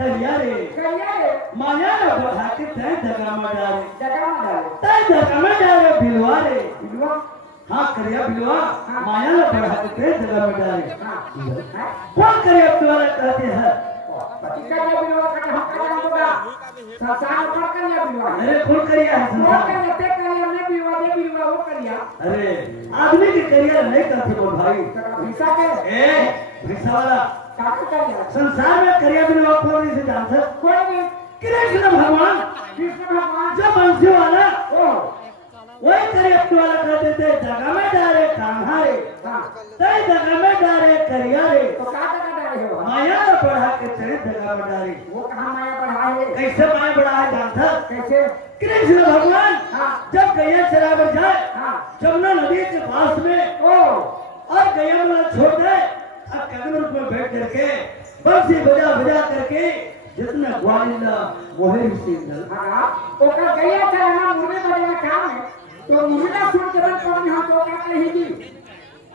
करिया रे माया ने बढ़ा के तय जगह में डाले तय जगह में डाले बिलवा रे हाँ करिया बिलवा माया ने बढ़ा के तय जगह में डाले कौन करिया बिलवा कहते हैं करिया बिलवा का हम क्या होगा संसार पर करिया बिलवा अरे कौन करिया है वो करिया ते करिया नहीं बिलवा दे बिलवा वो करिया अरे आदमी की करिया नहीं करते वो भाई भीसा के भीसा वाला करिया संसार में करिया बिलवा कौन नहीं जानता कोई नहीं कृष्ण भगवान जो बंसी वाला वही करिया वाला कहते थे जगह में डाले कान्हारे तय जगह में डाले करिया रे तो क्या जगह डाले हो माया ने बढ़ा के तेरे जगह में डाले वो कहाँ माया बढ़ा है कैसे माया बढ़ा है जानता कैसे कृष्ण भगवान जब गैया चरावे जाए जमुना नदी के पास में और गैया वाला छोड़ दे और कदम रूप में बैठ करके बंसी बजा बजा करके जितना ग्वालिला वही सिंगल ओका गैया चराना मुर्गे बजाना काम है तो मुर्गा सुन के बन पड़नी हो तो क्या कहेगी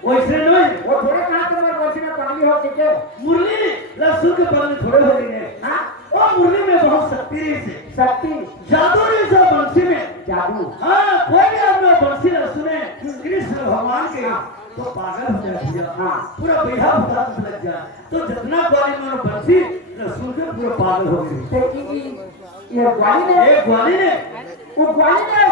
वैसे नहीं वो थोड़े कहाँ तुम्हारे वर्ष में पड़नी हो ठीक है मुरली लहसुन के पड़ने थोड़े हो गए हैं वो मुरली में बहुत शक्ति जादू नहीं सब बंसी में जादू हाँ कोई भी आपने बंसी न सुने कृष्ण भगवान के तो पागल हो जाए पूरा बेहा होता लग जाए तो जितना ग्वाली में बंसी लहसुन के पूरा पागल हो गए ये ग्वाली ने वो ग्वाली ने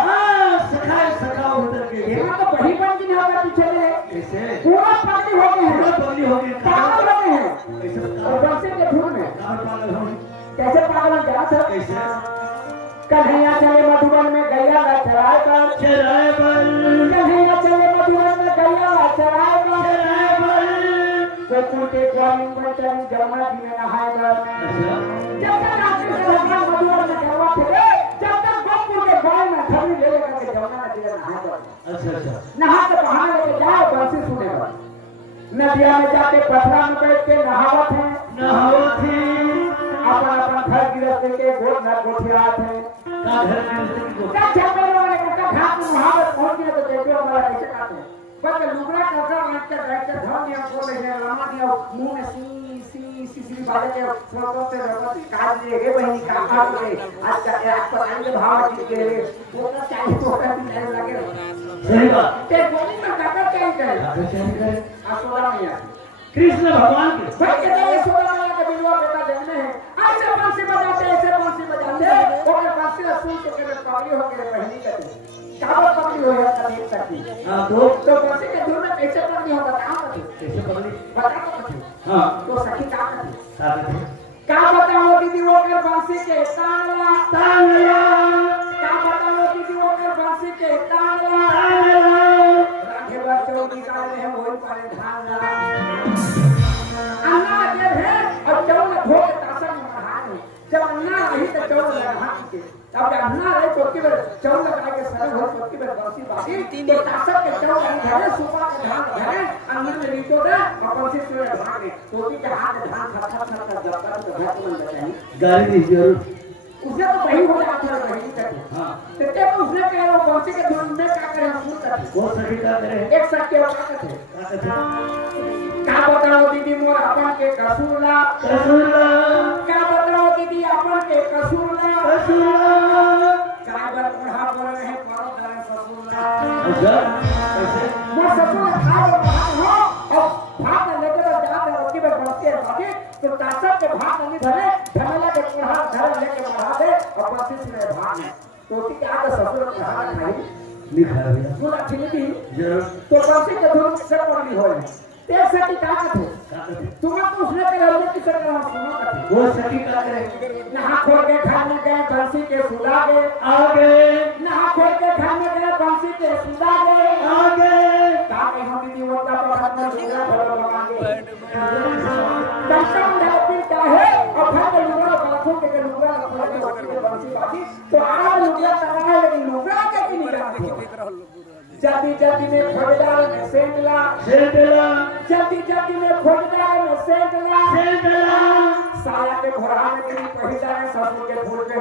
सखा उतर के यहाँ तो बड़ी बंदी नहीं होगा पीछे में कैसे पूरा पागल हो गए पूरा पागल हो गए पागल हो गए हैं कैसे और बंसी के धुन में पागल हो कैसे पागल हो जाता कैसे कन्हैया चले मधुबन में गैया ला चराए पर कन्हैया चले मधुबन में गैया ला चराए पर गोकुल के ग्वाली में चली जमुना जी में नहाए पर जब तक रात्रि से भगवान मधुबन में गरबा खेले जब तक गोकुल के ग्वाली में धरनी ले लेकर के जमुना नदी में नहाए पर अच्छा नहा के बाहर लेके जाओ बंसी सुनेगा नदिया में जाके पथरा में बैठ के नहावत है अपना घर गिरफ्त के गोद न कोठियात है क्या छापे वाले का घाट में मुहावत पहुंच गया तो देखो हमारा कैसे काटे पर लुगड़ा कपड़ा रख के बैठ के धर दिया को ले लमा दिया मुंह में सी बाले के फोटो पे रखती काट दिए रे बहनी का हाथ रे आज का आपको आने भाव जी के वो तो चाहिए तो कर लगे सही बात ते गोली में काका क्या करे आसुरा मिया कृष्ण भगवान के भाई कहते हैं सोना वाला का बिलवा बेटा जन्मे है ऐसे बांसी बजाते और बांसी सुन के के पागल हो के पहली कहते काबर पकड़ी हो है एक सकती हां तो बांसी के धुन में कैसे पकड़ी होगा कहां पकड़ी कैसे पकड़ी बता तो हां तो सखी का करती साबित का बताओ दीदी वो के बांसी के ताला का बताओ दीदी वो के बांसी के ताला राधे बच्चों की काले हैं वही पारे धान अन्ना के है और चौल भोग तासन महान जब अन्ना नहीं तो चौल लगा के अब अन्ना रहे तो के चौल लगा के सर हो तो के बांसी बाकी तो तासन के चौल घरे सुपा के धान घरे अन्ना में रीतो दे अपन से सुरे भागे तो के हाथ धान खट जब कर तो हाथ में बचाई गाली दी जरूर उसे तो वही हो जाता है वही करते हां तो उसने कहा वो बांसी के धुन में क्या करे हम करते वो सभी का करे एक सके वो क्या करते का बताओ दीदी मोर अपन के कसूरला का बताओ दीदी अपन के कसूरला का बात पढ़ा बोल रहे परो दर कसूरला अच्छा कैसे वो ससुर खा हो और भात लेकर जा रहे रोटी में बसते बाकी तो तासक के भात नहीं धरे धमला के पढ़ा धर लेके बढ़ा दे और बसिस में भात तो की क्या ससुर के हाथ नहीं लिखा है सुना फिलिपी जरूर तो बंसी के धुन से पढ़नी हो तेरे सखी का थे तुम्हें तो उसने के लड़के की तरह सुनो करते वो सखी का करे नहा खोल के खाने गए बंसी के सुला गए आगे नहा खोल के खाने गए बंसी के सुला गए आगे का कहीं हम दीदी वो का बात में सुला भरो लगाएंगे दर्शन धरती का है और फिर के लुगड़ा बाथरूम के लुगड़ा खोल के बंसी बाकी तो आरा लुगड़ा तरा लेकिन लुगड़ा के की निकाल जल्दी में खोजदार में सेंटला जल्दी में खोजदार में सेंटला साया के घोड़ा में तेरी पहिला में ससुर के फूल के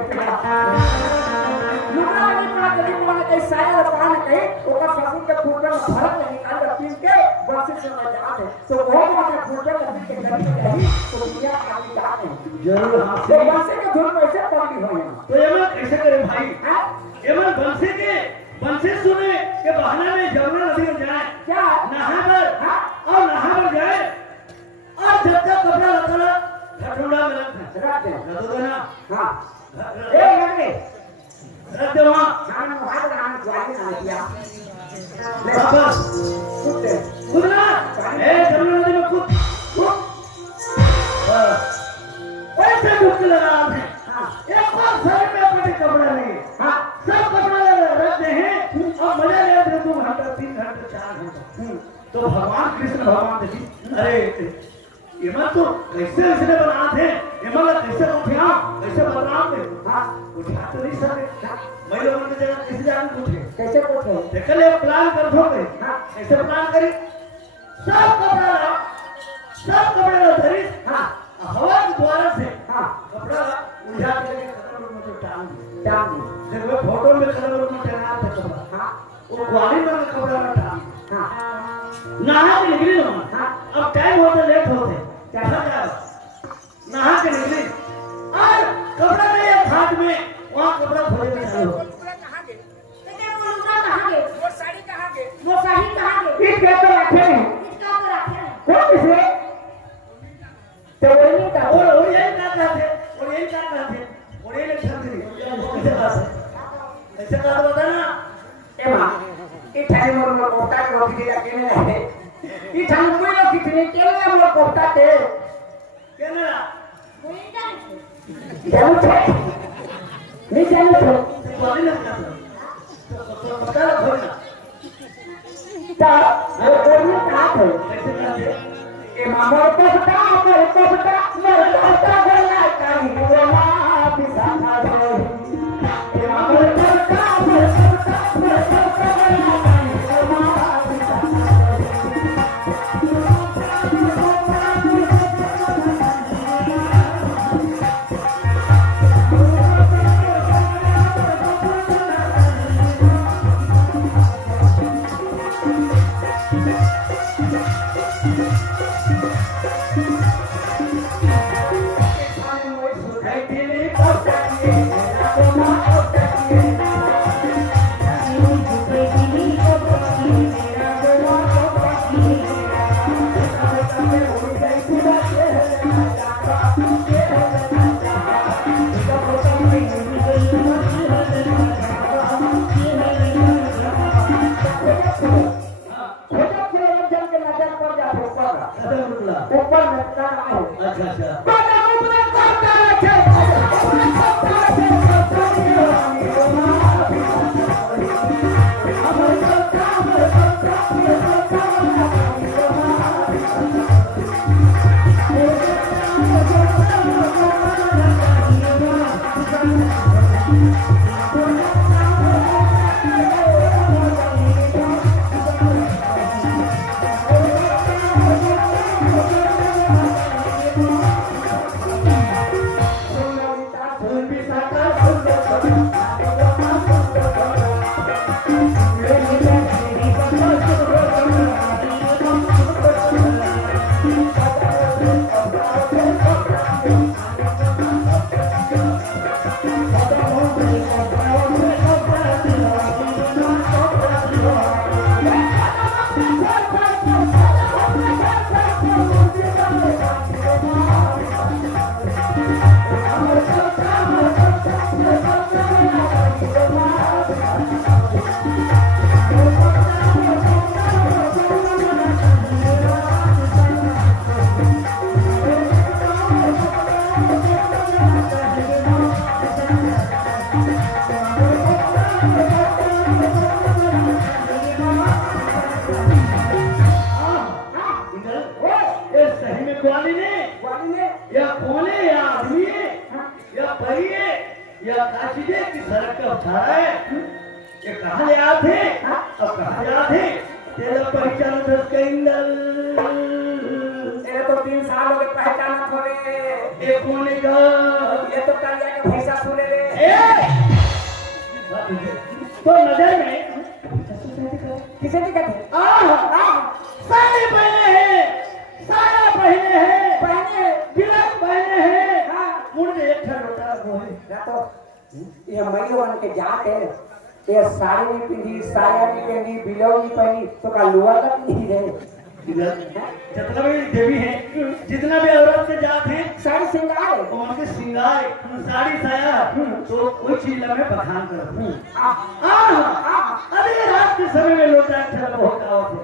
लुगड़ा में पड़ा कभी कोने के साया पान के ओकर ससुर के फूल के भर के निकाल के पीन के बरसे से मजा आते तो वो के फूल के पीन के गली जाई तो दुनिया खाली जाते जरूर तो हासिल। बंसी के धुन कैसे पकड़ी हो यहाँ? तो ये मैं कैसे करे भाई? हाँ? ये मैं बंसी सुने के बहाने में जमुना नदी में जाए, क्या? नहा कर और नहा कर जाए और जब तक कपड़ा लता घटोड़ा में रख रख दे। देना, हाँ। ए लगे। रख दे वहाँ। खाना हाथ लगाने ज्वाली ना किया। ले वापस कूद दे। कूदना, जमुना नदी में कूद कूद। बस ऐसे डुबकी लगा आपने। हाँ। एक और शरीर में अपने कपड़ा नहीं, हाँ। सब कपड़ा रखते हैं और मजा ले रहे 2 घंटा 3 घंटा 4 घंटा। तो भगवान कृष्ण भगवान देखी, अरे ये मत तो कैसे इसने बना थे, ये मतलब कैसे उठा, कैसे बना थे? हाँ। उठा तो नहीं सकते, मैं लोगों की जगह किसी जान पूछे, कैसे पूछे? देखल ये प्लान कर दोगे, हाँ। कैसे प्लान करी? सब कपड़ा धरी, हाँ। हवा के द्वारा से हाँ। कपड़ा उठा के कलर में तो टांग दी। डाल दी। देखो फोटो में कलर में टंगा था कपड़ा, हाँ। वो ग्वाली में कपड़ा में टांग दी। हाँ। नहा के निकली ना, हाँ। अब टाइम होते लेट होते, कैसा जाएगा? नहा के निकली और कपड़ा नहीं है घाट में, वहाँ कपड़ा खोले में चालू हो। वो साड़ी कहाँ गए? इस घर पे रखे हैं। इसका तो रखे हैं। कौन किसे? तो वही का। और यही क्या कहते, और यही क्या कहते, और यही नहीं कहते, कैसे कहते? ऐसे कहते बता ना। ए माँ, इस थाने में लोग कोफ्ता के रोटी दे रखे हैं। इस थाने में लोग कितने केले हम लोग कोफ्ता थे। क्या ना? वही जाने थे। जानू थे? नहीं जानू थे। ग्वाली नहीं कहते, तो पता है थोड़ी ना, ता वो कोई कहाँ थे? कैसे कहते? ए माँ मोर कोफ्ता गला काई बोला बिसाना दे। ए माँ मोर कोफ्ता गला काई बोला बिसाना दे। ऊपर में क्या है? अच्छा अच्छा। या काशीदे की सड़क का उठा है ये कहाँ ले आते अब कहाँ ले आते तेरा पहचान दस कैंडल तेरे तो 3 साल हो गए पहचाना थोड़े ये कौन का ये तो कल जाके भैंसा सुने रे तो नजर में किसे दिक्कत है सारे पहने हैं सारा पहने हैं पहने गिलक पहने हैं ना तो ये महिला बन के जाते ये साड़ी नहीं पहनी साया नहीं पहनी बिलो नहीं पहनी तो का लुआ का नहीं रहे जितना भी देवी है जितना भी औरत से जात है साड़ी सिंगार उनके श्रृंगार साड़ी साया तो कोई चीज में बखान कर अरे रात के समय में लोटा ठहर बहुत आवत है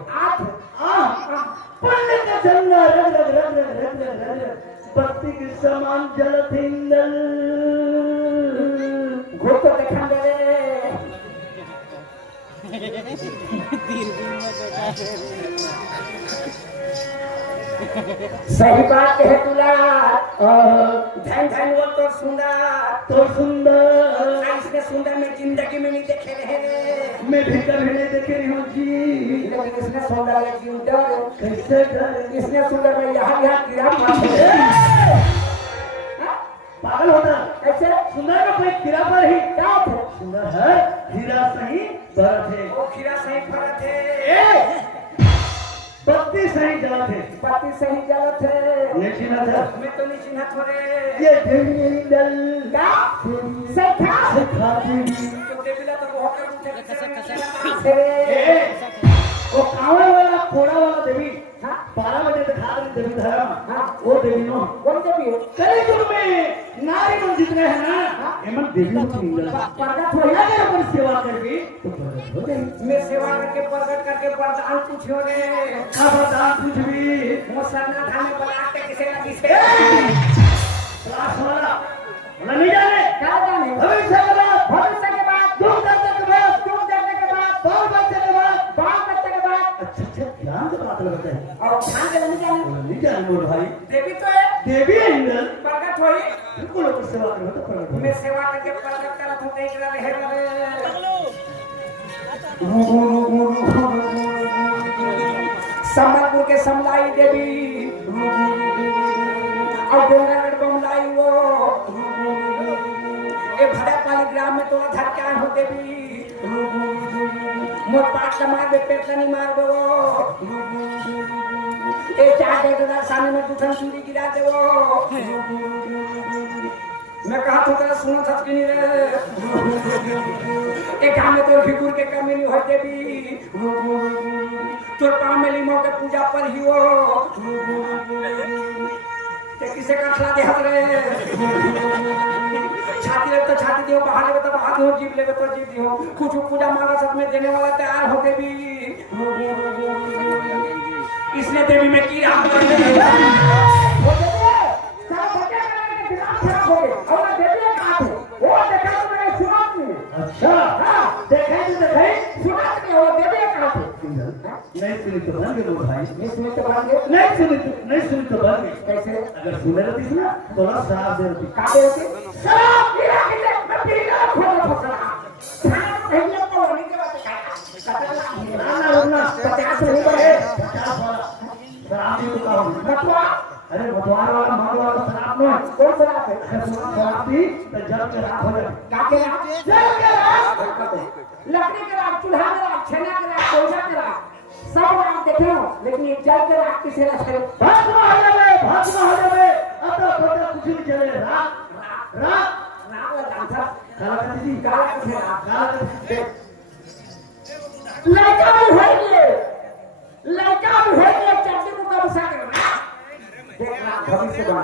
पंडित का चंदा रग रग रग रग रग रग रग बत्ती के समान जलत हिंदल घोट तो देखा दे सही बात है तुला धन धन वो तो सुंदर इसने सुंदर में जिंदगी में नहीं देखे रहे मैं भी कभी नहीं देखे रही हूँ जी लेकिन इसने सुंदर है क्यों डर कैसे डर इसने सुंदर में यहाँ कीड़ा मार पागल होता कैसे सुंदर का कोई कीड़ा पर ही क्या थे सुंदर है हीरा सही भरत है वो खीरा सही फरत है बत्ती सही जलत है बाती सही गलत है ये चिन्ह था मैं तो नहीं चिन्हत हो रे ये देवी दल क्या सखा सिखाती तो देविला तो बहुत कर उठे वो कावड़ वाला कोड़ा वाला देवी हाँ 12 बजे तक खा रही देवी धर्म वो देवी नो कौन देवी है कलियुग में नारी मन जितने हैं ना एमन देवी को मिला प्रकट हो अगर अपन सेवा करके तो प्रकट हो गई मैं सेवा करके प्रकट करके वरदान पूछो रे अब दान कुछ भी मुसलना धाने बनाते किसे लगी से क्लास वाला नहीं जाने क्या जाने भविष्य के बाद भविष्य के बाद तुम करने के बाद तुम देखने के बाद बाल बच्चे के बाद बाल बच्चे के बाद अच्छा ध्यान से बात लगता है और ध्यान से नहीं जाने नहीं जाने मोर भाई देवी तो है देवी है इंद्र प्रकट हुई बिल्कुल ऊपर सेवा करो तो प्रकट हो मैं सेवा करके प्रकट करत हूं देख रहा है संबलपुर के समलाई देवी और डोंगरगढ़ बमलाई वो ए भड़ापाली ग्राम में तो धर क्या हो देवी मोर पाट मार दे पेट नहीं मार दो ए चार दे सामने में दूसरा चूड़ी गिरा दे वो मैं कहा तो तेरा सुनो सच की नहीं रे एक काम में तो फिगुर के कमी नहीं हो देवी तो काम में लिमो के पूजा पर ही हो ते किसे का खिला दे हत रे छाती ले तो छाती दियो बाहर ले तो बाहर दियो जीव ले तो जीव दियो कुछ पूजा मारा सब में देने वाला तैयार हो देवी इसने देवी में की राम हो देवी सारा बच्चा कराने के दिमाग खराब हो गए और देवी कहां थे वो देखा तो मैंने सुना नहीं अच्छा हां देखाई तो देखाई सुना नहीं वो देवी कहां थे नहीं सुनी तो बन गए भाई इसमें तो बन गए नहीं सुनी तो बन गए कैसे अगर सुने रहती थी ना तो ना शराब दे रहती का दे होते शराब पीला के मैं पीला खोल फसला खाना पहले तो होने के बाद खाया ना 50 नहीं बने 50 वाला शराब भी तो का हो बतवा अरे बतवार वाला मार वाला शराब में कौन शराब है शराब भी तो जल के राख हो जाए का के राख जल के राख लकड़ी के राख चूल्हा के राख छेना के राख कोयला के राख सब राख देखे हो लेकिन ये जल के राख किसे राख करे भागना हो जावे अब तो पता कुछ नहीं चले राख वाला डांसर काला करती थी काला किसे राख काला करती लड़का भी है ये चर्चे को कब सा कर रहा देखना भविष्य बना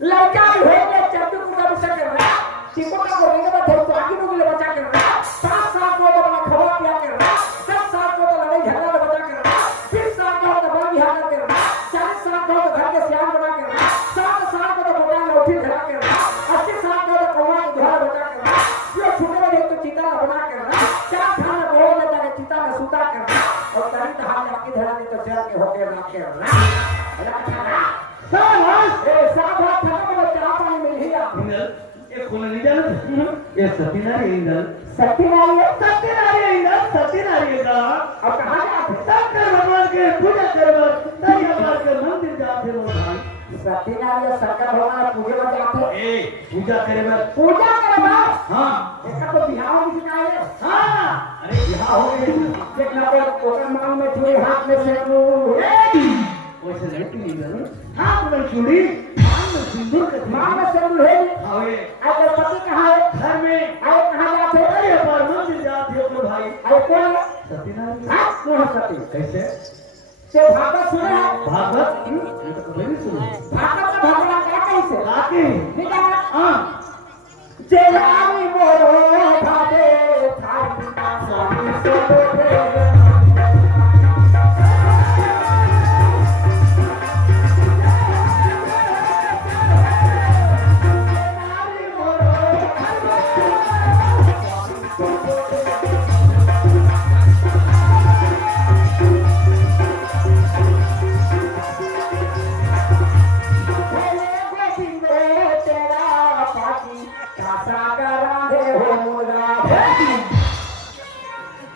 लड़का भी है ये चर्चे को कब सा कर रहा चिपका को लेके बाद तो आगे लोग ले बचा कर रहा 7 साल को तो बना खबर किया कर रहा 10 साल को तो लड़ाई झगड़ा बचा कर रहा 20 साल को तो बड़ा बिहार कर रहा 40 साल को तो घर के सियान बना कर रहा 60 साल को तो बड़ा लौटी खड़ा कर रहा 80 साल को तो कौवा के घर बचा कर रहा जो छोटे बड़े तो चिता बना कर रहा 4 खाना बहुत लेता है चिता में सूता कर रहा और कहीं तो हाथ जाके धरा दे तो चल के होके ना के रहा शाबाश ए साहब खत्म हो चाह पानी मिल गया ये कौन नहीं जाना ये सतीनारी इंदल सत्यनारायण का अब कहां जाते शंकर भगवान के पूजा करवा तैयार के मंदिर जाते लोग भाई सत्यनारायण शंकर भगवान पूजे में जाते ए पूजा करे में पूजा करवा हां एक तो बिहार में सिखाए हां अरे बिहार हो गए देखना पर ओकर मांग में चूड़ी हाथ में से वैसे लेती नहीं हाथ में चूड़ी कान में सिंदूर के मांग में से है हां ये हाँ जेलानी मोरो भादे थाई स्वामी सोबे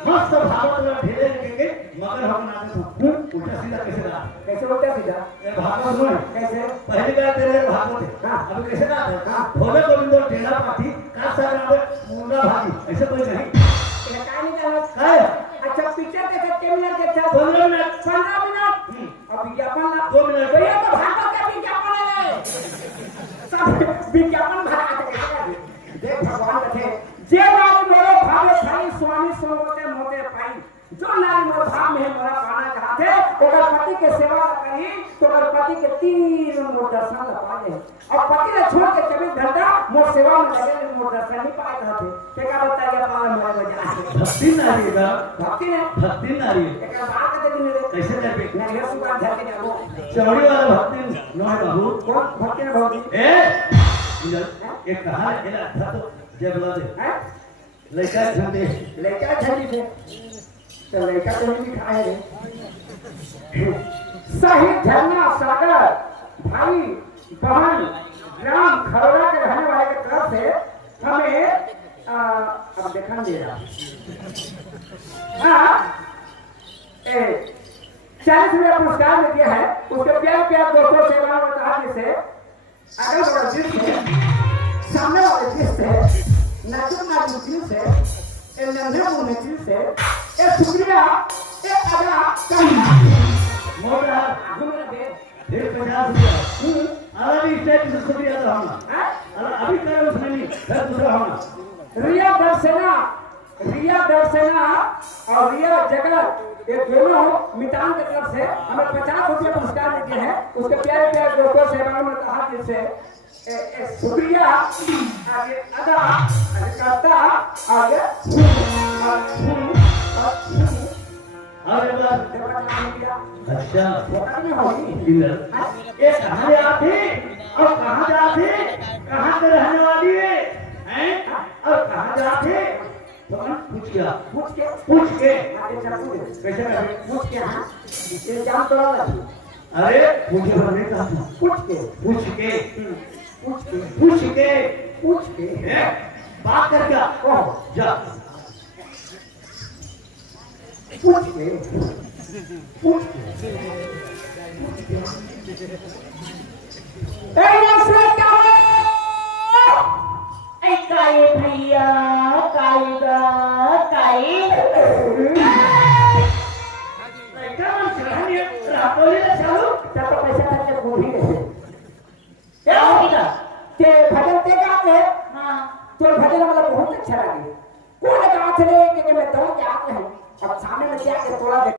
मस्त भागवत ढेले लेके मगर हम नाचे तो उल्टा सीधा कैसे गा कैसे बोलते हैं सीधा ये भागवत सुन कैसे पहली बार तेरे भागवत है अभी कैसे गा भोले गोविंद ढेला पाती का सारा मुंडा भागी ऐसे कोई नहीं ये कहानी क्या है काय अच्छा पिक्चर के कितने मिनट देखता 15 मिनट 15 मिनट और विज्ञापन 2 मिनट तो ये तो भागवत का विज्ञापन है सब विज्ञापन भरा के देख भगवान कथे जे नारी मोरे भावे थाई स्वामी सोते मोते पाई जो नारी मोर भाव में मोरा पाना चाहते ओकर पति के सेवा करी तो ओकर पति के 3 मोर दर्शन ला पाए और पति ने छोड़ के 24 घंटा मोर सेवा में लगे मोर दर्शन नहीं पाए रहते ते का बता गया पावे मोरे वजह भक्ति नारी का भक्ति नारी एक बात कहते दिन कैसे करबे मैं ये सुबह धर के जाबो चौड़ी वाला भक्ति नोय बाबू कौन भक्ति ने भक्ति ए एक कहा है था तो जब बोला दे हैं लड़का झंडे लड़का झंडी से तो लड़का तो नहीं खाए रे सही झरना सागर भाई बहन ग्राम खरोड़ा के रहने वाले की तरफ से हमें अब देखा दे रहा 40 रुपया पुरस्कार में दिया है उसके प्यार प्यार दोस्तों से बना बता से अगल बगल दृश्य सामने वाले दृश्य नाजुक नाजुक दृश्य ए नंदे मुंह दृश्य ए शुक्रिया ए अदा मोटा घूमने दे 50 रुपया अभी स्टेट से शुक्रिया तो हम अभी करे उसने नहीं फिर दूसरा हम रिया दर्शना और रिया जगत ये दोनों मितान की तरफ से हमें 50 रुपये पुरस्कार देते हैं उसके प्यारे प्यारे दोस्तों से में कहा जिससे शुक्रिया आगे अदा आगे करता आगे अरे बात अच्छा में होगी ये कहाँ जाती और कहाँ जाती कहाँ के रहने वाली है हैं और कहाँ जाती तो पूछ क्या पूछ के आगे चला कैसे करें पूछ के हाँ ये जान तो अरे पूछे बने का पूछ के पूछ के पूछ के पूछ के पूछ के बात कर क्या ओह जा पूछ के पूछ के ए नसरत क्या है ऐ काये भैया कायेगा काये क्या मन चढ़ानी रातोली ले चालू तब तो पैसा तक के बूढ़ी रहे क्या होगी ना के भजन ते गाते हाँ तो भजन मतलब बहुत अच्छा लगे कौन गाते रे कि मैं तो क्या है अब सामने में क्या के तोड़ा